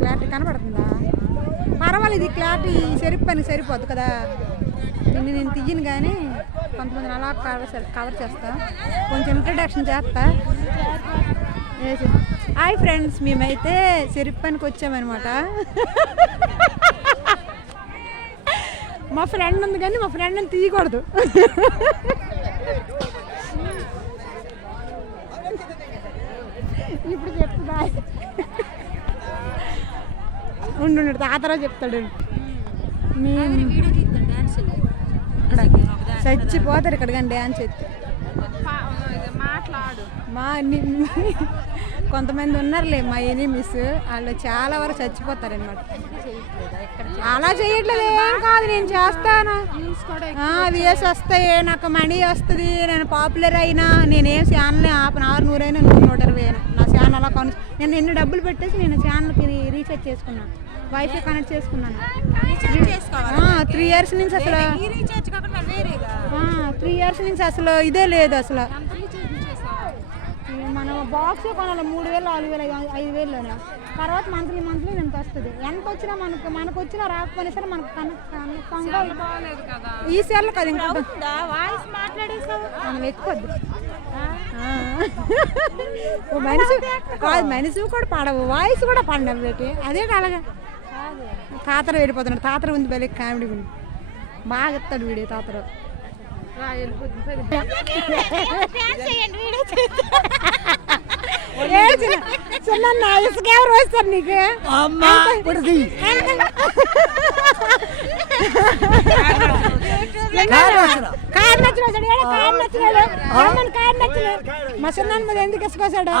Clarity కనబడుతుందా? పర్వాలేదు, ఇది క్లారిటీ చెరుపు పని సరిపోద్దు కదా. నేను తీయను కానీ కొంతమంది అలా కవర్ చేస్తా, కొంచెం ఇంట్రడక్షన్ చేస్తా. హాయ్ ఫ్రెండ్స్, మేమైతే చెరుపు పనికి వచ్చామన్నమాట. మా ఫ్రెండ్ ఉంది కానీ మా ఫ్రెండ్ని తీయకూడదు. ఇప్పుడు చెప్తా, ఉండు తాతరా చెప్తాడు. ఇక్కడ చచ్చిపోతారు ఇక్కడ కానీ డ్యాన్స్ ఎత్తి మాట్లాడు. కొంతమంది ఉన్నారులే మా ఎనిమిస్, వాళ్ళు చాలా వరకు చచ్చిపోతారనమాట. అలా చేయట్లేదు, ఏం కాదు, నేను చేస్తాను. వ్యూస్ వస్తాయి, నాకు మనీ వస్తుంది, నేను పాపులర్ అయినా నేనేం ఛానల్ ఆపన 600 అయినా 120 అయినా నా ఛానల్ అలా నేను ఎన్ని డబ్బులు పెట్టేసి నేను ఛానల్కి రీఛార్జ్ చేసుకున్నాను, వైఫై కనెక్ట్ చేసుకున్నాను. 3 years నుంచి అసలు 3 years నుంచి అసలు ఇదే లేదు. అసలు మనం బాక్స్ కొనాలి 3000, 4000, 5000. తర్వాత మంత్లీ ఎంత వస్తుంది, ఎంత వచ్చినా మనకు వచ్చినా రాకపోయినా సరే మనకు ఈ సార్లు కదా ఇంకా మనం ఎత్తుకోద్దు. మనిషి కూడా పడవు, వాయిస్ కూడా పడవు పెట్టి అదే అలాగా. తాతర వెళ్ళిపోతున్నాడు, తాతర ఉంది బయట కామెడీ ఉంది, బాగా చెప్తాడు వీడియో తాతర. ఎవరు వస్తారు నీకు? మా చిన్న మీద ఎందుకు ఇసుకొస్తాడు?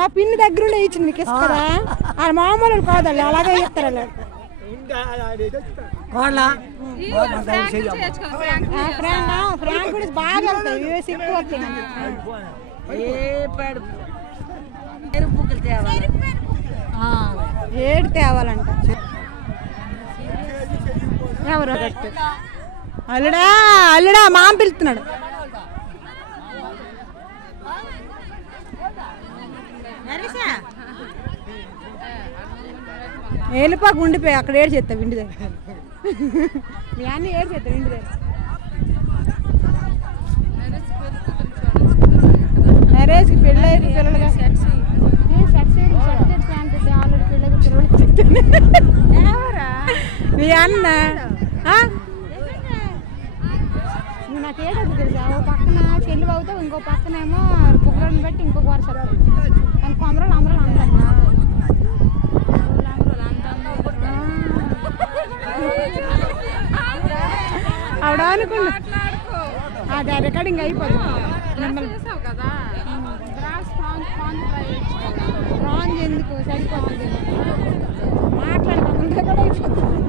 మా పిన్ని దగ్గర ఇచ్చింది నీకు ఇసుకదా? అది మామూలు కాదండి, అలాగే ఇస్తారు. ఫ్రాంక్ కూడా బాగా వెళ్తాయి, ఎక్కువ వస్తాయి. ఏడు తేవాలంట. ఎవరు అల్లుడా అల్లుడా మామ పిలుస్తున్నాడు. వెళ్ళిపోక ఉండిపోయి అక్కడ ఏడు చేస్తావు ఇంటి దగ్గర. మీ అన్న ఏడు చేస్తావు ఇంటి దగ్గర. నరేష్కి పెళ్ళి అయితే పిల్లలుగా ఆల్రెడీ పెళ్ళి పిల్లలు. మీ అన్న నాకు ఏడది తెలుసా, ఓ పక్కన చెల్లి అవుతావు, ఇంకో పక్కనేమో కుక్కలను బట్టి ఇంకొక వరుస అని కొమరలు అమరలు అందమ్మా. ఆవిడ అనుకున్నా అది రికార్డింగ్ అయిపోతుంది. రాంగ్ ఎందుకు సరిపోతుంది, మాట్లాడుకుంటే కూడా అయిపోతుంది.